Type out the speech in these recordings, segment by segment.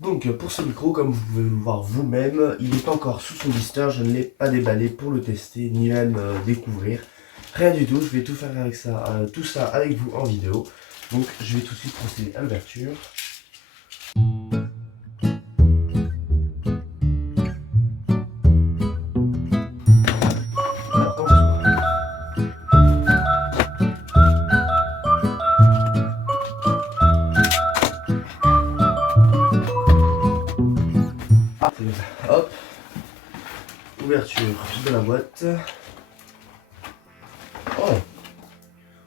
Donc pour ce micro, comme vous pouvez le voir vous-même, il est encore sous son blister, je ne l'ai pas déballé pour le tester, ni même découvrir. Rien du tout, je vais tout faire avec ça, tout ça avec vous en vidéo. Donc je vais tout de suite procéder à l'ouverture. Alors, comment ça se voit? Ah, c'est comme ça. Hop. Ouverture de la boîte. Oh.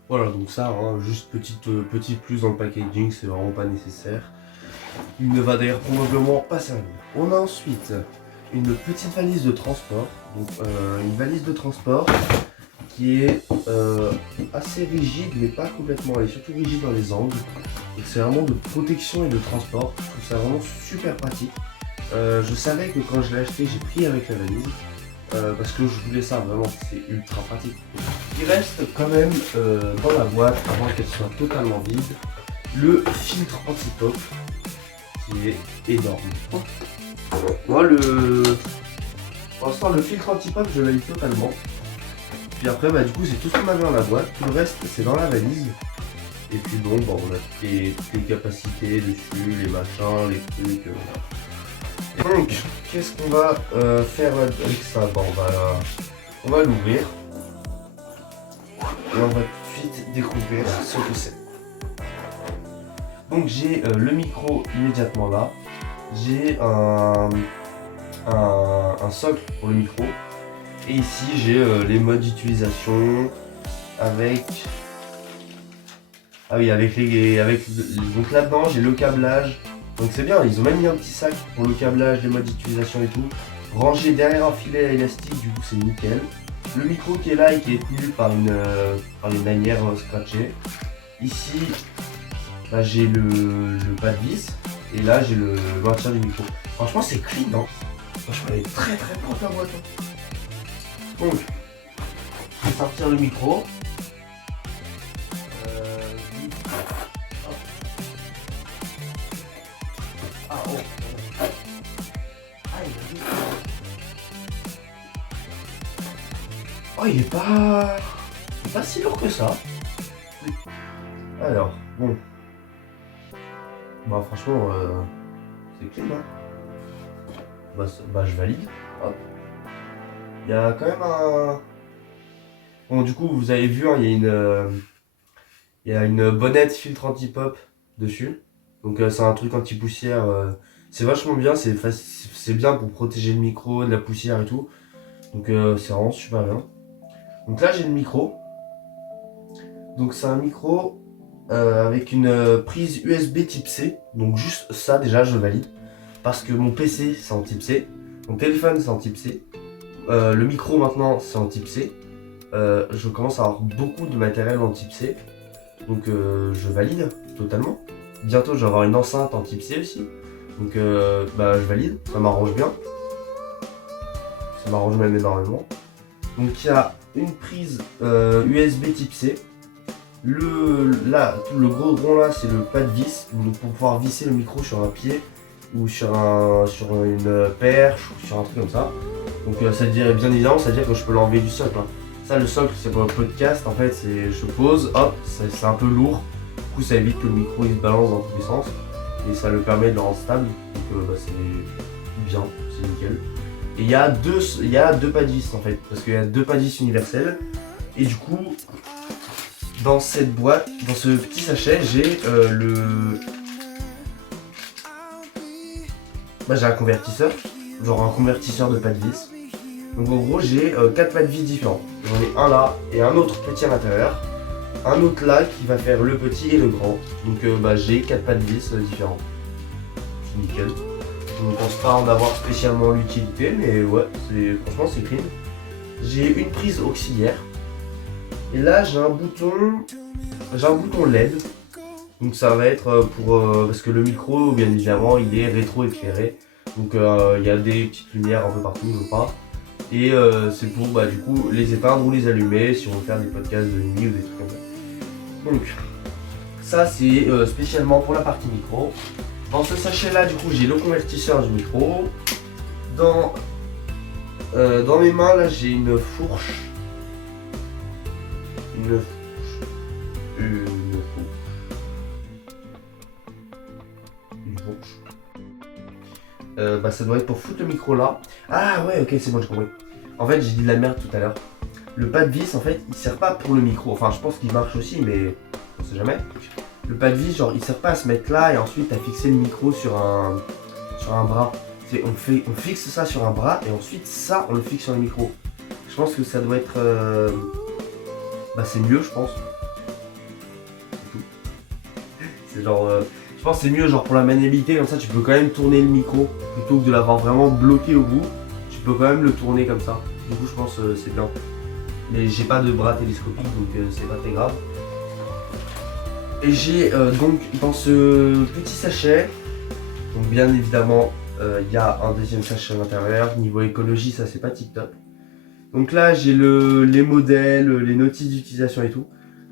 Voilà, donc ça, hein, juste petite plus dans le packaging, c'est vraiment pas nécessaire. Il ne va d'ailleurs probablement pas servir. On a ensuite une petite valise de transport. Donc une valise de transport qui est assez rigide, mais pas complètement. Elle est surtout rigide dans les angles. Donc c'est vraiment de protection et de transport. Je trouve ça vraiment super pratique. Je savais que quand je l'ai acheté, j'ai pris avec la valise. Parce que je voulais ça, vraiment, c'est ultra pratique. Il reste quand même dans la boîte, avant qu'elle soit totalement vide, le filtre anti-pop qui est énorme. Moi, pour l'instant, le filtre anti-pop, je valide totalement. Puis après, du coup, c'est tout ce qu'on avait dans la boîte. Tout le reste, c'est dans la valise. Et puis bon, on a toutes les capacités dessus, les machins, les trucs. Et donc, qu'est-ce qu'on va faire avec ça? On va l'ouvrir. Et on va tout de suite découvrir ce que c'est. Donc j'ai le micro immédiatement là. J'ai un socle pour le micro. Et ici j'ai les modes d'utilisation avec... Ah oui, donc là-dedans j'ai le câblage. Donc c'est bien, ils ont même mis un petit sac pour le câblage, les modes d'utilisation et tout. Rangé derrière un filet élastique, du coup c'est nickel. Le micro qui est là et qui est tenu par une lanière scratchée. Ici, j'ai le pas de vis. Et là j'ai le maintien du micro. Franchement c'est clean, hein. Franchement elle est très très propre la boîte. Donc, je vais sortir le micro. Oh, il est pas si lourd que ça. Alors, bon. Franchement, c'est clean, hein. Je valide. Hop. Il y a quand même un... Bon, du coup, vous avez vu, hein, il y a une bonnette filtre anti-pop dessus. Donc, c'est un truc anti-poussière. C'est vachement bien, c'est bien pour protéger le micro de la poussière et tout. Donc, c'est vraiment super bien. Donc là j'ai le micro. Donc c'est un micro avec une prise USB type C. Donc juste ça déjà je valide. Parce que mon PC c'est en type C. Mon téléphone c'est en type C. Le micro maintenant c'est en type C. Je commence à avoir beaucoup de matériel en type C. Donc je valide totalement. Bientôt je vais avoir une enceinte en type C aussi. Donc je valide, ça m'arrange bien. Ça m'arrange même énormément. Donc il y a une prise USB type C. Tout le gros rond là c'est le pas de vis. Donc pour pouvoir visser le micro sur un pied ou sur une perche ou sur un truc comme ça. Donc ça veut dire bien évidemment, ça veut dire que je peux l'enlever du socle, hein. Ça le socle c'est pour le podcast, en fait c'est je pose, hop, c'est un peu lourd. Du coup ça évite que le micro il se balance dans tous les sens. Et ça le permet de le rendre stable. Donc c'est bien, c'est nickel. Et il y a deux pas de vis en fait, parce qu'il y a deux pas de vis universels. Et du coup, dans cette boîte, dans ce petit sachet, j'ai j'ai un convertisseur, genre un convertisseur de pas de vis. Donc en gros, j'ai 4 pas de vis différents. J'en ai un là et un autre petit à l'intérieur. Un autre là qui va faire le petit et le grand. Donc j'ai 4 pas de vis différents. C'est nickel. Je ne pense pas en avoir spécialement l'utilité, mais ouais, franchement c'est clean. J'ai une prise auxiliaire. Et là j'ai un bouton LED. Donc ça va être parce que le micro, bien évidemment, il est rétro-éclairé. Donc il y a des petites lumières un peu partout, je pas. Et c'est pour du coup les éteindre ou les allumer si on veut faire des podcasts de nuit ou des trucs comme ça. Donc ça c'est spécialement pour la partie micro. Dans ce sachet là, du coup, j'ai le convertisseur du micro. Dans mes mains là, j'ai une fourche. Une fourche. Ça doit être pour foutre le micro là. Ah ouais, ok, c'est bon, j'ai compris. En fait, j'ai dit de la merde tout à l'heure. Le pas de vis, en fait, il sert pas pour le micro. Enfin, je pense qu'il marche aussi, mais on sait jamais. Le pas de vis, genre, il sert pas à se mettre là et ensuite à fixer le micro sur un bras. On fixe ça sur un bras et ensuite ça, on le fixe sur le micro. Je pense que ça doit être... c'est mieux, je pense. C'est tout. C'est genre... je pense que c'est mieux genre pour la maniabilité, comme ça tu peux quand même tourner le micro plutôt que de l'avoir vraiment bloqué au bout. Tu peux quand même le tourner comme ça. Du coup, je pense que c'est bien. Mais j'ai pas de bras télescopique, donc c'est pas très grave. Et j'ai donc dans ce petit sachet, donc bien évidemment, il y a un deuxième sachet à l'intérieur. Niveau écologie, ça c'est pas tip top. Donc là, j'ai les modèles, les notices d'utilisation et tout.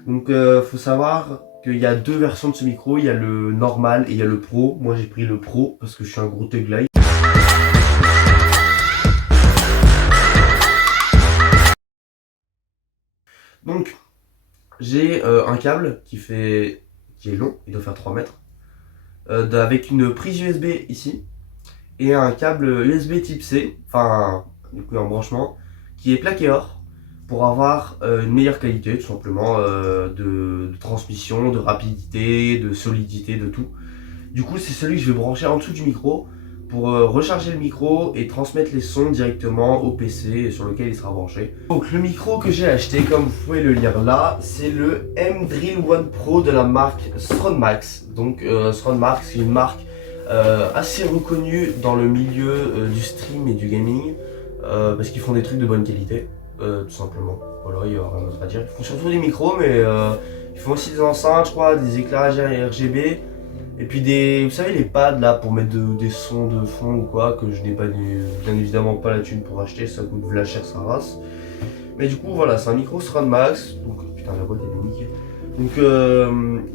Donc faut savoir qu'il y a deux versions de ce micro. Il y a le normal et il y a le pro. Moi j'ai pris le pro parce que je suis un gros teglai. Donc j'ai un câble qui est long, il doit faire 3 mètres, avec une prise USB ici et un câble USB type C, enfin du coup un branchement qui est plaqué or pour avoir une meilleure qualité tout simplement de transmission, de rapidité, de solidité, de tout. Du coup c'est celui que je vais brancher en dessous du micro pour recharger le micro et transmettre les sons directement au PC sur lequel il sera branché. Donc le micro que j'ai acheté, comme vous pouvez le lire là, c'est le M-Drill One Pro de la marque Stronmax. Donc Stronmax, c'est une marque assez reconnue dans le milieu du stream et du gaming parce qu'ils font des trucs de bonne qualité, tout simplement. Voilà, il n'y a rien d'autre à dire. Ils font surtout des micros, mais ils font aussi des enceintes, je crois, des éclairages RGB. Et puis vous savez les pads là pour mettre des sons de fond ou quoi, que je n'ai pas bien évidemment pas la thune pour acheter, ça coûte de la chair sa race. Mais du coup voilà, c'est un micro Stronmax, donc putain la boîte elle est nickel. Donc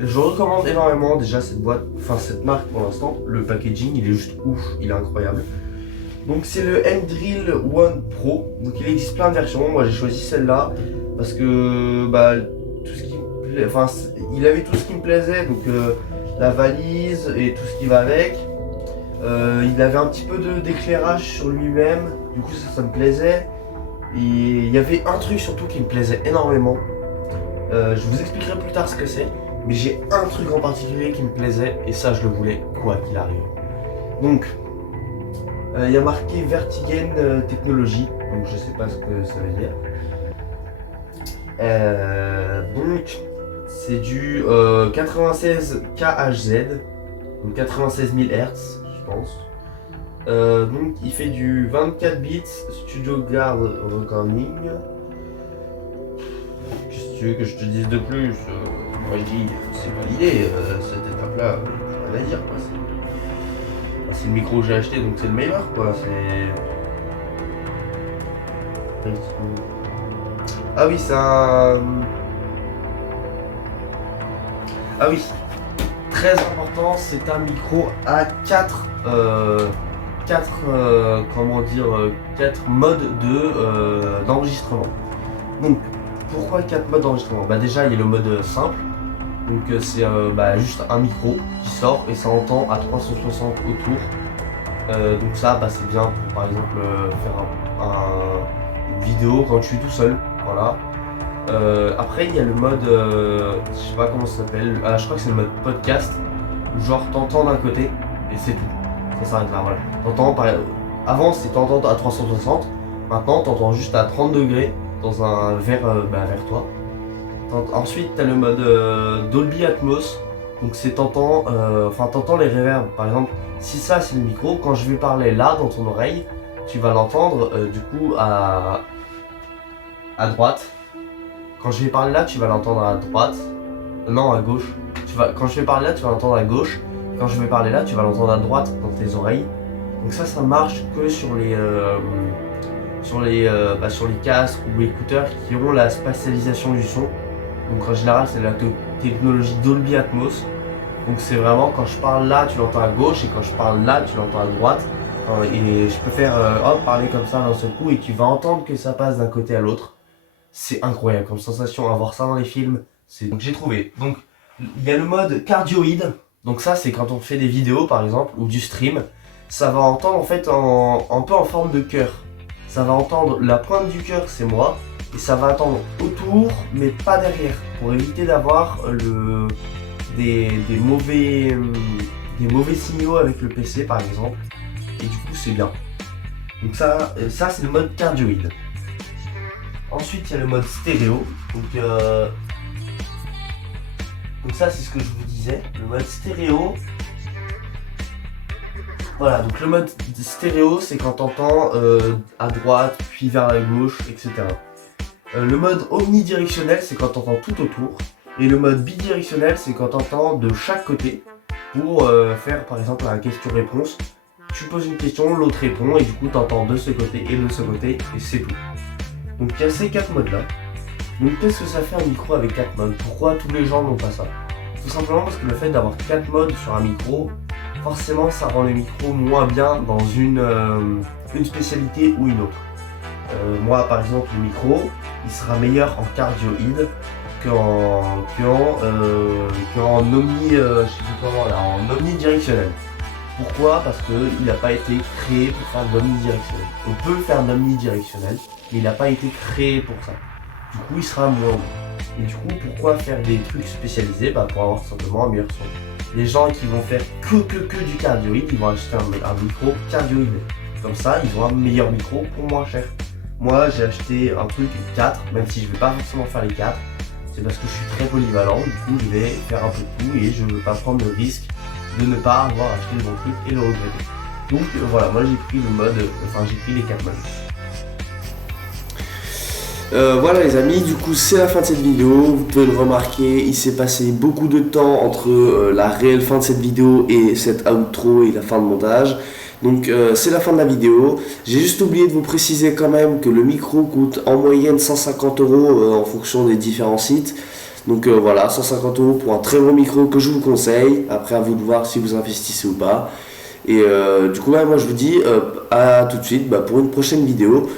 je recommande énormément déjà cette boîte, enfin cette marque pour l'instant, le packaging il est juste ouf, il est incroyable. Donc c'est le M-Drill One Pro, donc il existe plein de versions, moi j'ai choisi celle-là parce que tout ce qui me plaît, enfin il avait tout ce qui me plaisait, donc la valise et tout ce qui va avec. Il avait un petit peu d'éclairage sur lui-même, du coup ça me plaisait. Et il y avait un truc surtout qui me plaisait énormément. Je vous expliquerai plus tard ce que c'est, mais j'ai un truc en particulier qui me plaisait et ça je le voulais quoi qu'il arrive. Donc il y a marqué Vertigen Technology, donc je sais pas ce que ça veut dire. Donc c'est du 96 kHz, donc 96 000 Hz, je pense. Donc il fait du 24 bits Studio Guard Recording. Qu'est-ce que tu veux que je te dise de plus? Moi je dis, c'est validé, cette étape-là, rien à dire quoi. C'est le micro que j'ai acheté, donc c'est le meilleur quoi. Ah oui, c'est un... Ah oui, très important, c'est un micro à 4 modes d'enregistrement. Donc, pourquoi 4 modes d'enregistrement? Déjà, il y a le mode simple. Donc, c'est juste un micro qui sort et ça entend à 360 autour. Donc ça, c'est bien pour, par exemple, faire une vidéo quand tu es tout seul. Voilà. Après, il y a le mode, je sais pas comment ça s'appelle, je crois que c'est le mode podcast, où genre t'entends d'un côté et c'est tout. Ça s'arrête là, voilà. Avant c'était t'entends à 360, maintenant t'entends juste à 30 degrés dans vers toi. Ensuite t'as le mode Dolby Atmos, donc c'est t'entends les reverbs. Par exemple, si ça c'est le micro, quand je vais parler là dans ton oreille, tu vas l'entendre du coup à droite. Quand je vais parler là, tu vas l'entendre à droite. Non, à gauche. Quand je vais parler là, tu vas l'entendre à gauche. Quand je vais parler là, tu vas l'entendre à droite dans tes oreilles. Donc ça marche que sur les casques ou écouteurs qui ont la spatialisation du son. Donc en général, c'est la technologie Dolby Atmos. Donc c'est vraiment quand je parle là, tu l'entends à gauche, et quand je parle là, tu l'entends à droite. Et je peux faire hop, parler comme ça d'un seul coup, et tu vas entendre que ça passe d'un côté à l'autre. C'est incroyable comme sensation, avoir ça dans les films. Donc j'ai trouvé. Donc il y a le mode cardioïde. Donc ça c'est quand on fait des vidéos par exemple, ou du stream. Ça va entendre en fait un peu en forme de cœur. Ça va entendre la pointe du cœur, c'est moi. Et ça va entendre autour, mais pas derrière. Pour éviter d'avoir des mauvais signaux avec le PC par exemple. Et du coup c'est bien. Donc ça c'est le mode cardioïde. Ensuite il y a le mode stéréo. Donc ça c'est ce que je vous disais. Le mode stéréo. Voilà, donc le mode stéréo c'est quand t'entends à droite, puis vers la gauche, etc. Le mode omnidirectionnel c'est quand t'entends tout autour. Et le mode bidirectionnel c'est quand t'entends de chaque côté. Pour faire par exemple la question-réponse. Tu poses une question, l'autre répond et du coup t'entends de ce côté et de ce côté et c'est tout. Donc il y a ces 4 modes là. Donc qu'est-ce que ça fait un micro avec 4 modes? Pourquoi tous les gens n'ont pas ça? Tout simplement parce que le fait d'avoir 4 modes sur un micro, forcément ça rend le micro moins bien dans une spécialité ou une autre. Moi par exemple le micro, il sera meilleur en cardioïde qu'en en omnidirectionnel. Pourquoi? Parce qu'il n'a pas été créé pour faire de l'omnidirectionnel. On peut faire de l'omnidirectionnel, mais il n'a pas été créé pour ça. Du coup, il sera moins bon. Et du coup, pourquoi faire des trucs spécialisés? Pour avoir simplement un meilleur son. Les gens qui vont faire que du cardioïde, ils vont acheter un micro cardioïde. Comme ça, ils ont un meilleur micro pour moins cher. Moi, j'ai acheté un truc 4, même si je ne vais pas forcément faire les 4. C'est parce que je suis très polyvalent. Du coup, je vais faire un peu de tout et je ne veux pas prendre le risque de ne pas avoir acheté le bon truc et le regretter. Donc voilà, moi j'ai pris les 4 modes. Voilà les amis, du coup c'est la fin de cette vidéo. Vous pouvez le remarquer, il s'est passé beaucoup de temps entre la réelle fin de cette vidéo et cette outro et la fin de montage. Donc c'est la fin de la vidéo. J'ai juste oublié de vous préciser quand même que le micro coûte en moyenne 150 € en fonction des différents sites. Donc voilà, 150 € pour un très bon micro que je vous conseille. Après à vous de voir si vous investissez ou pas. Et du coup moi je vous dis à tout de suite pour une prochaine vidéo.